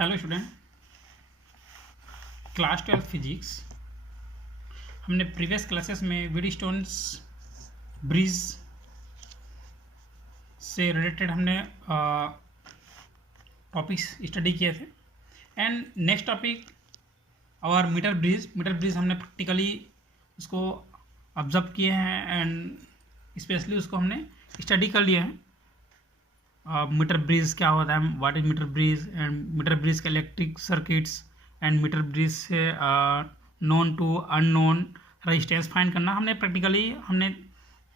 Hello student, class 12 physics. हमने previous classes में व्हीटस्टोन्स bridge से रिलेटेड हमने टॉपिक्स स्टडी किए थे। एंड नेक्स्ट टॉपिक और मीटर ब्रिज हमने प्रैक्टिकली उसको ऑब्जर्व किए हैं एंड स्पेशली उसको हमने स्टडी कर लिया है। मीटर ब्रिज क्या होता है, what is metre bridge and metre bridge के electric circuits and metre bridge से known to unknown resistance find करना। हमने प्रैक्टिकली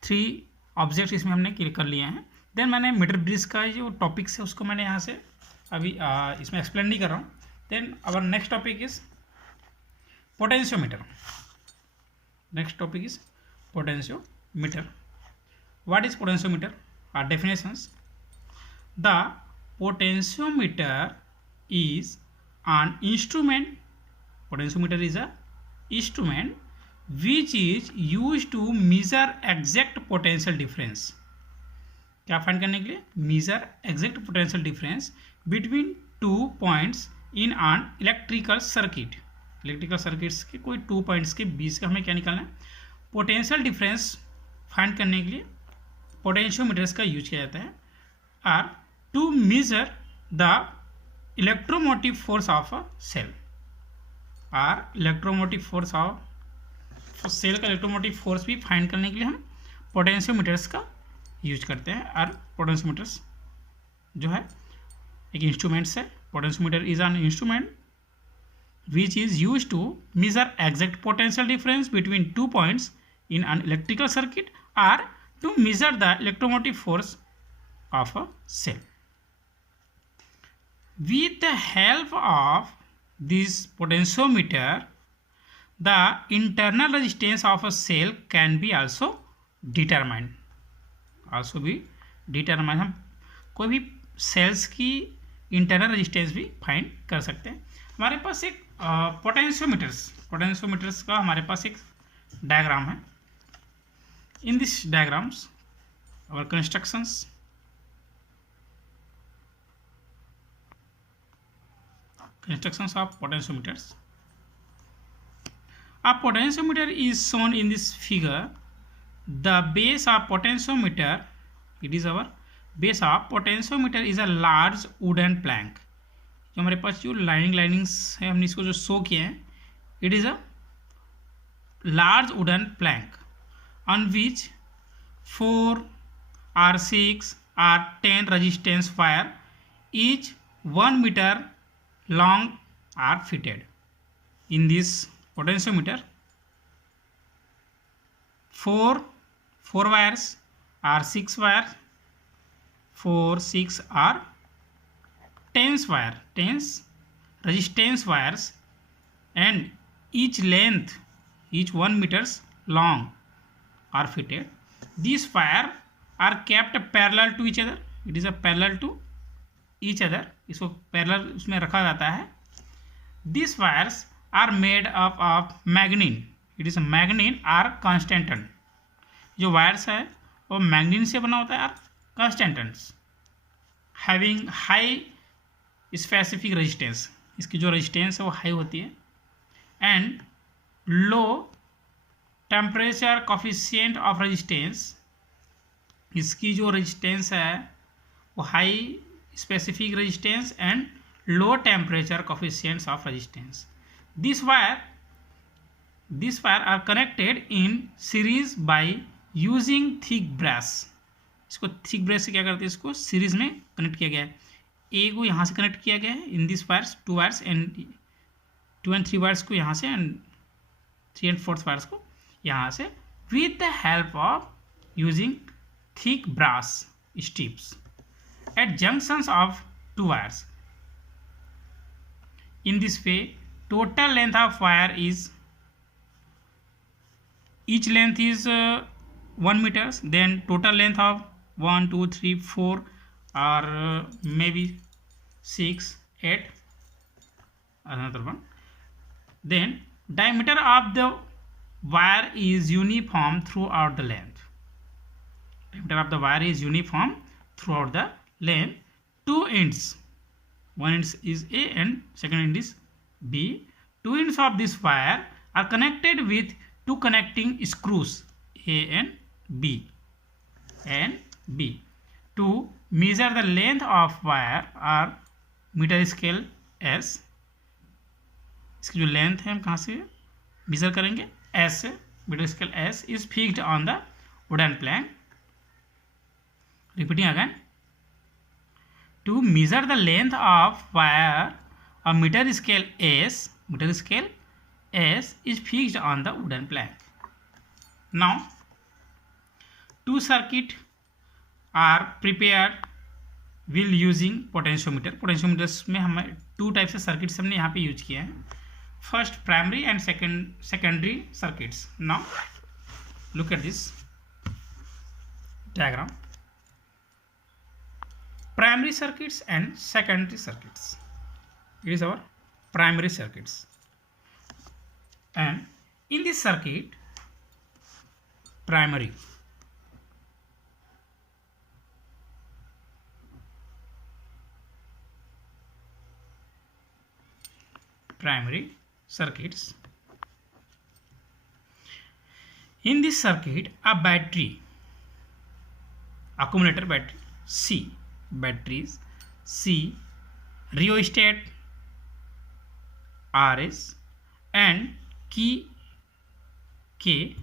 3 ऑब्जेक्ट्स इसमें हमने क्लियर कर लिए हैं। देन मैंने मीटर ब्रिज का जो टॉपिक्स है उसको मैंने यहाँ से अभी इसमें एक्सप्लेन नहीं कर रहा हूँ। Then our next topic is potentiometer. Next topic is potentiometer. What is potentiometer? Definitions. The potentiometer is an instrument. Potentiometer is a instrument which is used to measure exact potential difference. क्या find करने के लिए? measure exact potential difference between 2 points in an electrical circuit. Electrical circuits के कोई 2 points के बीच का हमें क्या निकालना है? पोटेंशियल डिफरेंस फाइंड करने के लिए पोटेंशियोमीटर्स का यूज किया जाता है। Are to measure the electromotive force of a cell. और इलेक्ट्रोमोटिव फोर्स ऑफ सेल का इलेक्ट्रोमोटिव फोर्स भी फाइंड करने के लिए हम पोटेंशियोमीटर्स का यूज करते हैं। और पोटेंशियोमीटर्स जो है एक इंस्ट्रूमेंट्स है। Potentiometer is an instrument which is use to measure exact potential difference between 2 points in an electrical circuit और to measure the electromotive force of a cell. With the help of this potentiometer, the internal resistance of a cell can be also determined. हम कोई भी sales की internal resistance भी find कर सकते हैं। हमारे पास एक पोटेंशियोमीटर्स का हमारे पास एक डायग्राम है। In this diagrams our constructions of potentiometers. A potentiometer is shown in this figure. The base of potentiometer, it is our base of potentiometer is a large wooden plank. जो हमारे पास जो लाइनिंग्स है हमने इसको जो show किए हैं, it is a large wooden plank on which 4 or 6 or 10 resistance wire each 1 meter long are fitted in this potentiometer. 4 wires or 6 wires, 4, 6 or 10 resistance wires, and each 1 meters long are fitted. These wires are kept parallel to each other. It is a parallel to each other. इसको parallel उसमें रखा जाता है। This wires are made up of manganin. It is manganin or constantan. जो wires है वो manganin से बना होता है और constantans having high specific resistance. इसकी जो रेजिस्टेंस है वो हाई होती है and low temperature coefficient of resistance. इसकी जो रेजिस्टेंस है वो high specific resistance and low temperature coefficients of resistance. These wire are connected in series by using thick brass. इसको thick brass से क्या करते हैं? इसको सीरीज में कनेक्ट किया गया है। ए को यहाँ से कनेक्ट किया गया है in this wires, 2 wires and 2 and 3 wires को यहाँ से एंड 3 and 4 वायर्स को यहाँ से with the help of using thick brass strips at junctions of 2 wires. In this way, total length of wire is, each length is 1 meters. Then total length of 1, 2, 3, 4 or maybe 6, 8. Another one. Then diameter of the wire is uniform throughout the length. Diameter of the wire is uniform throughout the length. 2 ends one end is A and second end is B. Two ends of this wire are connected with two connecting screws A and B to measure the length of wire or metre scale S. इसकी जो length है हम कहाँ से major करेंगे, S से. Metre scale S is fixed on the wooden plank. Repeating again, to measure the length of wire, a meter scale S is fixed on the wooden plank. Now, two circuits are prepared while using potentiometer. पोटेंशियोमीटर्स में हमें to type से circuits हमने यहाँ पे use किए हैं. First primary and secondary circuits. Now look at this diagram. Primary circuits and secondary circuits. It is our primary circuits, and in this circuit, primary circuits. In this circuit, a battery, accumulator battery C, batteries C, rheostat RS and key K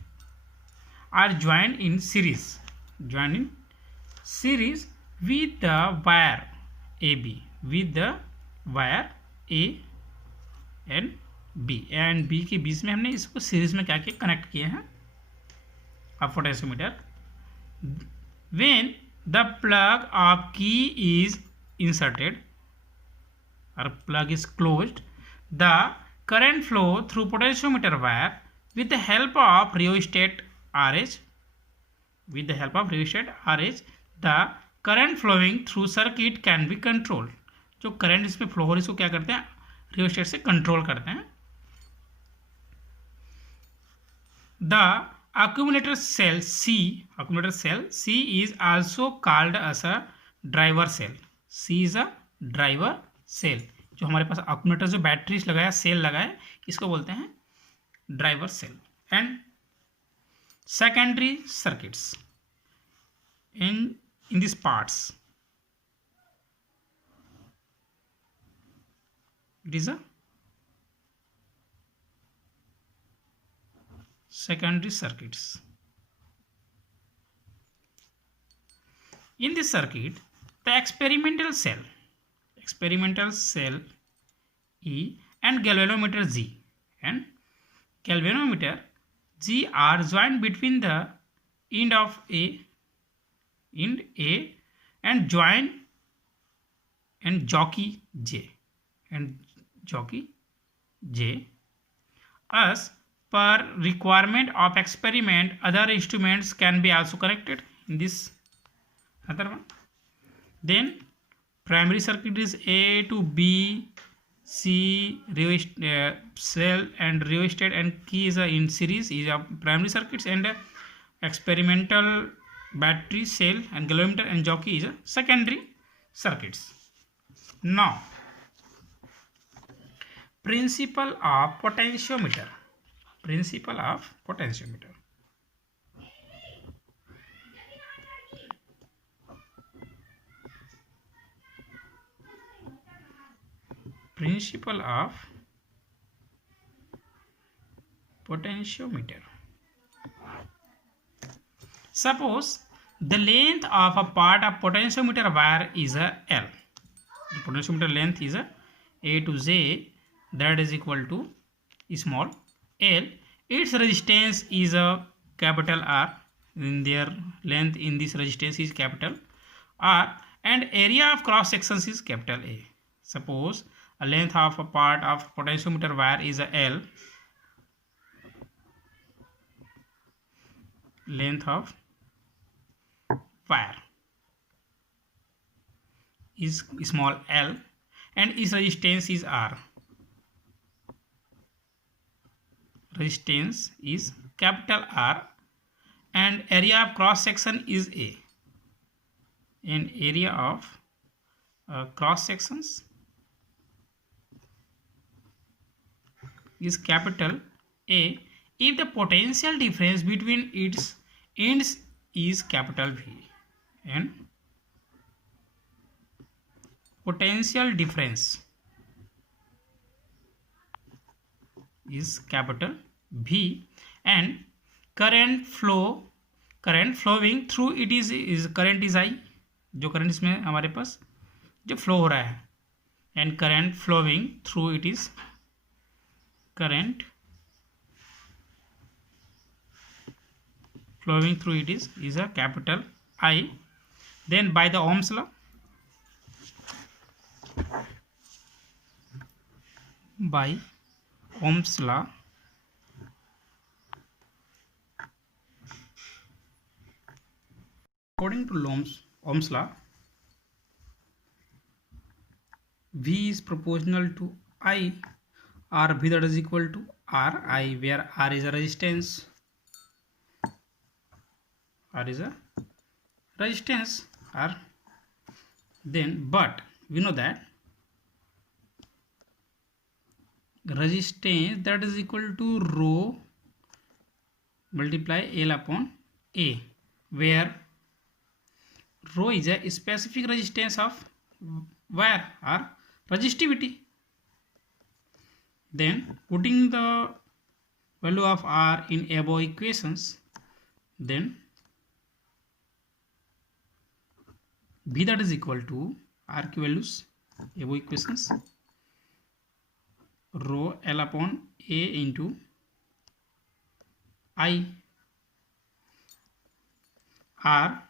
are joined in series with the wire AB, with the wire A and B के बीच में हमने इसको series में क्या किया, connect किए हैं अब potentiometer. When the plug of key is inserted or plug is closed, the current flow through potentiometer wire with the help of rheostat RH. The current flowing through circuit can be controlled. जो current इसमें flow हो रही है इसको क्या करते हैं, rheostat से कंट्रोल करते हैं. The accumulator cell C is also called as a driver cell. C is a driver cell. जो हमारे पास accumulator जो बैटरीज लगाया, सेल लगाया, इसको बोलते हैं driver cell. And secondary circuits in these parts, it is a secondary circuits. In this circuit, the experimental cell E and galvanometer G are joined between the end A and jockey J. As per requirement of experiment, other instruments can be also connected in this other one. Then primary circuit is A to B, C, cell and rheostat and key is in series is a primary circuits, and experimental battery, cell and galvanometer and jockey is a secondary circuits. Now, principle of potentiometer. Principle of potentiometer. Principle of potentiometer. Suppose the length of a part of potentiometer wire is a L. The potentiometer length is a to Z, that is equal to small L. Its resistance is a capital R. In their length in this resistance is capital R, and area of cross sections is capital A. Suppose a length of a part of potentiometer wire is a L. Length of wire is small L and its resistance is R. Resistance is capital R and area of cross section is A. And area of cross sections is capital A if the potential difference between its ends is capital V, and potential difference is capital V, and current flowing through it is current is I, जो current इसमें हमारे पास जो flow हो रहा है, and current flowing through it is current flowing through it is a capital I. Then by the Ohm's law, by Ohm's law, according to Ohm's law, V is proportional to I, or V that is equal to Ri, where R is a resistance. R is a resistance. R. Then, but we know that resistance that is equal to rho multiply L upon A, where rho is a specific resistance of wire or resistivity. Then putting the value of R in above equations, then V that is equal to R की values above equations, rho L upon A into I, R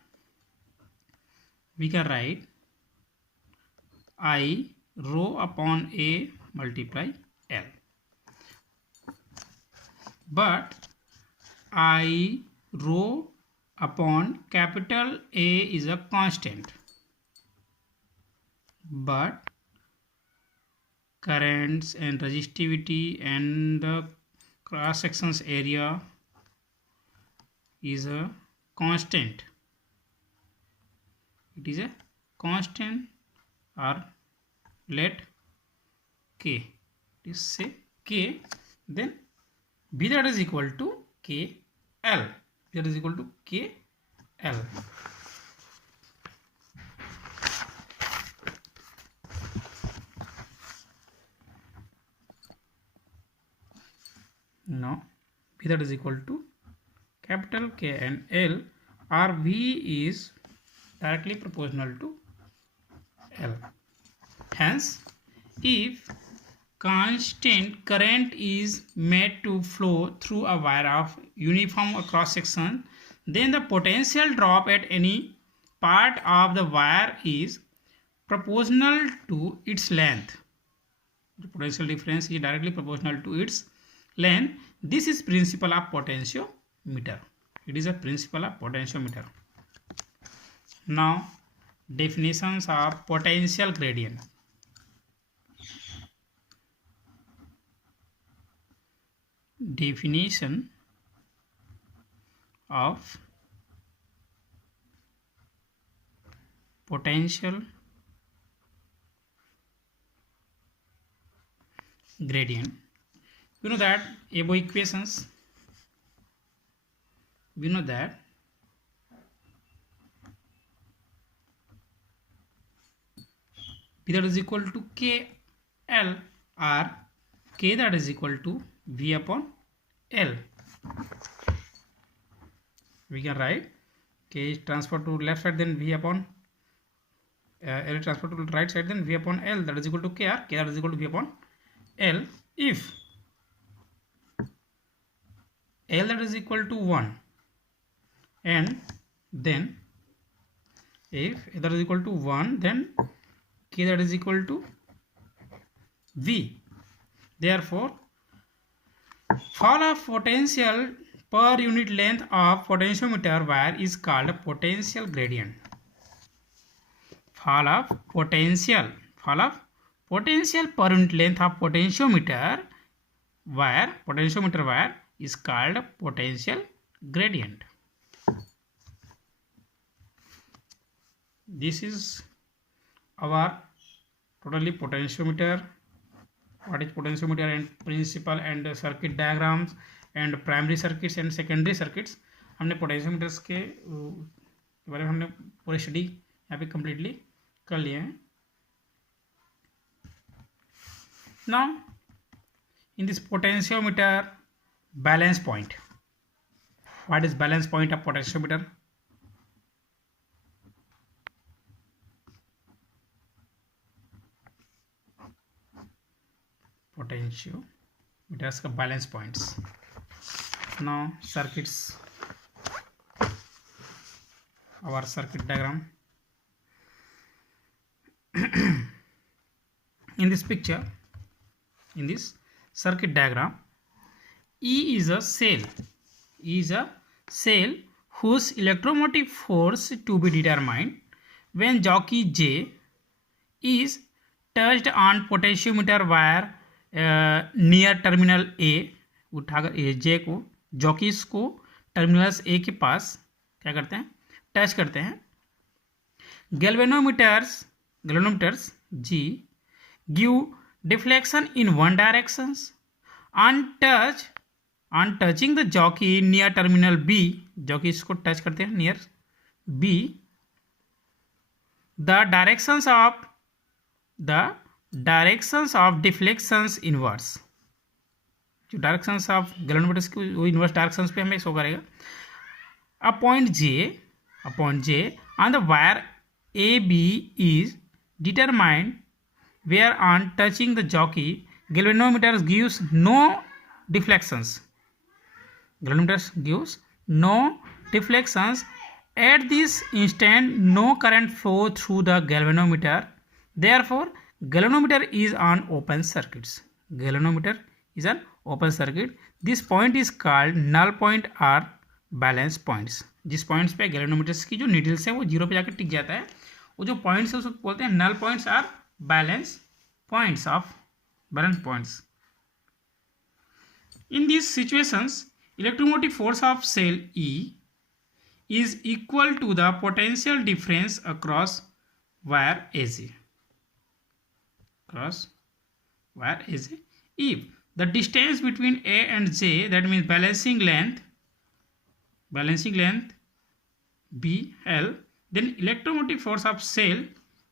we can write I rho upon A multiply L, but I rho upon capital A is a constant, but currents and resistivity and the cross sections area is a constant. It is a constant, or let K, it is say K, then V that is equal to KL, that is equal to KL. Now V that is equal to capital K and L, or V is directly proportional to L. Hence, if constant current is made to flow through a wire of uniform cross section, then the potential drop at any part of the wire is proportional to its length. The potential difference is directly proportional to its length. This is principle of potentiometer. It is a principle of potentiometer. Now, definitions of potential gradient. Definition of potential gradient. We know that above equations, we know that P that is equal to KL, or K that is equal to V upon L. We can write K is transferred to left side, then V upon L transferred to right side, then V upon L, that is equal to KR, K that is equal to V upon L. If L that is equal to 1, and then if L that is equal to 1, then K that is equal to V. Therefore, fall of potential per unit length of potentiometer wire is called potential gradient. Fall of potential per unit length of potentiometer wire is called potential gradient. This is our totally potentiometer what is potentiometer and principle and circuit diagrams and primary circuits and secondary circuits. हमने potentiometers के बारे में हमने पूरी study यहाँ पे completely कर लिए हैं। Now in this potentiometer balance point, what is balance point of potentiometer? Potentiometers का balance points. Now circuits, our circuit diagram. In this picture, in this circuit diagram, E is a cell. E is a cell whose electromotive force to be determined when jockey J is touched on potentiometer wire near terminal A। उठाकर J को, jockeys को terminals A के पास क्या करते हैं, touch करते हैं। गैल्वेनोमीटर्स G give deflection in one direction on touching the jockey near terminal B। Jockey इसको टच करते हैं near B। The directions of deflections inverse. जो डायरेक्शंस ऑफ गैल्वेनोमीटर्स की वो इनवर्स डायरेक्शंस पे हमें शो करेगा। A point J on the wire AB is determined where on touching the jockey galvanometer gives no deflections. Galvanometer gives no deflections. At this instant, no current flow through the galvanometer. Therefore, galvanometer is on open circuits. Galvanometer is an open circuit. This point is called null point or balance points. जिस points पे गैल्वेनोमीटर्स की जो needles है वो zero पे जाकर टिक जाता है, वो जो पॉइंट्स है उसको बोलते हैं नल पॉइंट्स और balance points of balance points. In this situations electromotive force of cell E is equal to the potential difference across wire AC. Across wire AC. If the distance between A and J, that means balancing length BL, then electromotive force of cell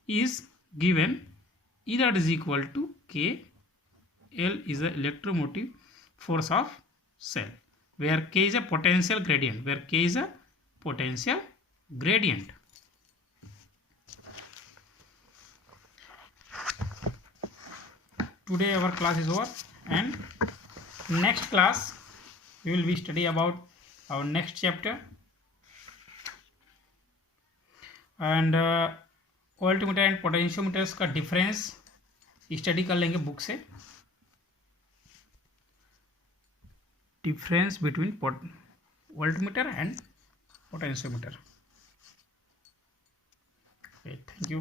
is given, E that is equal to K. L is the electromotive force of cell, where K is a potential gradient, Today our class is over, and next class we will be study about our next chapter, and voltmeter and potentiometers का difference study कर लेंगे book से। Difference between voltmeter and potentiometer. Thank you.